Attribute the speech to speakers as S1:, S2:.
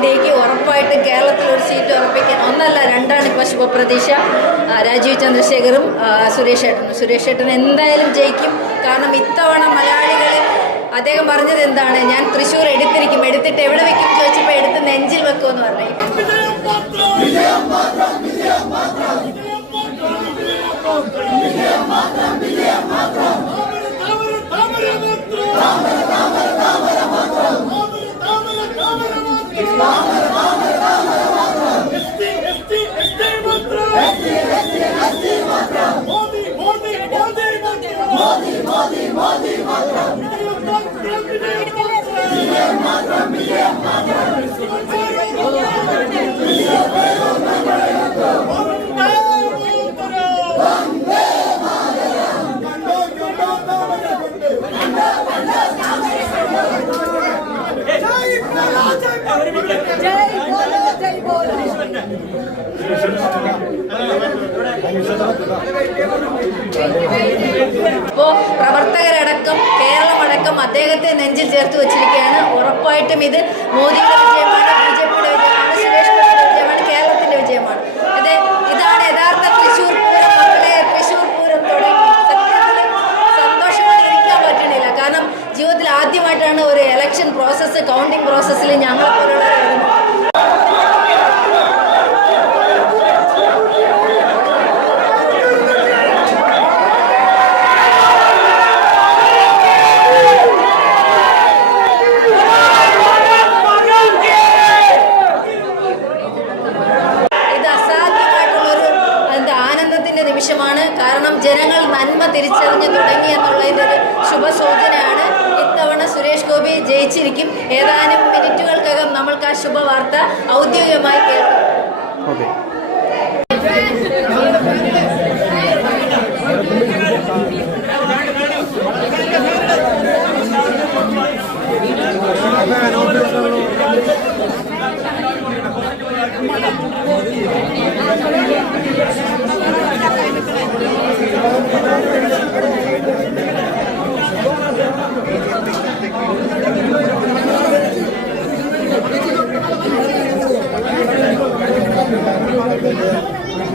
S1: ഇന്ത്യയ്ക്ക് ഉറപ്പായിട്ടും കേരളത്തിൽ ഒരു സീറ്റ് ഉറപ്പിക്കാൻ ഒന്നല്ല രണ്ടാണ് ഇപ്പോൾ ശുഭപ്രതീക്ഷ. രാജീവ് ചന്ദ്രശേഖറും സുരേഷ് ഏട്ടനും. സുരേഷ് ഏട്ടൻ എന്തായാലും ജയിക്കും. കാരണം ഇത്തവണ മലയാളികൾ അദ്ദേഹം പറഞ്ഞത് എന്താണ്? ഞാൻ തൃശ്ശൂർ എടുത്തിരിക്കും. എടുത്തിട്ട് എവിടെ വെക്കും ചോദിച്ചപ്പോൾ എടുത്ത് നെഞ്ചിൽ വെക്കുമെന്ന് പറഞ്ഞു. Modi, Modi, Modi, Modi, Modi. ഇപ്പോൾ പ്രവർത്തകരടക്കം കേരളമടക്കം അദ്ദേഹത്തെ നെഞ്ചിൽ ചേർത്ത് വച്ചിരിക്കുകയാണ്. ഉറപ്പായിട്ടും ഇത് മോദിയുടെ വിജയമാണ് ബി ജെ പിയുടെ വിജയമാണ് സുരേഷ് ഗോപിയുടെ വിജയമാണ് കേരളത്തിന്റെ വിജയമാണ്. അതെ ഇതാണ് യഥാർത്ഥ തൃശ്ശൂർ പൂരം. മക്കളെ തൃശ്ശൂർ പൂരം തുടങ്ങി. സന്തോഷമായി ഇരിക്കാൻ പറ്റണില്ല. കാരണം ജീവിതത്തിൽ ആദ്യമായിട്ടാണ് ഒരു എലക്ഷൻ പ്രോസസ്സ് കൗണ്ടിങ് പ്രോസസ്സിൽ ഞങ്ങളെ പോലുള്ളവർ നിമിഷമാണ് കാരണം ജനങ്ങൾ നന്മ തിരിച്ചറിഞ്ഞു തുടങ്ങി എന്നുള്ളതിന്റെ ഒരു ശുഭസൂചനയാണ്. ഇത്തവണ സുരേഷ് ഗോപി ജയിച്ചിരിക്കും. ഏതാനും മിനിറ്റുകൾക്കകം നമ്മൾക്ക് ആ ശുഭവാർത്ത ഔദ്യോഗികമായി കേൾക്കും.
S2: Gracias.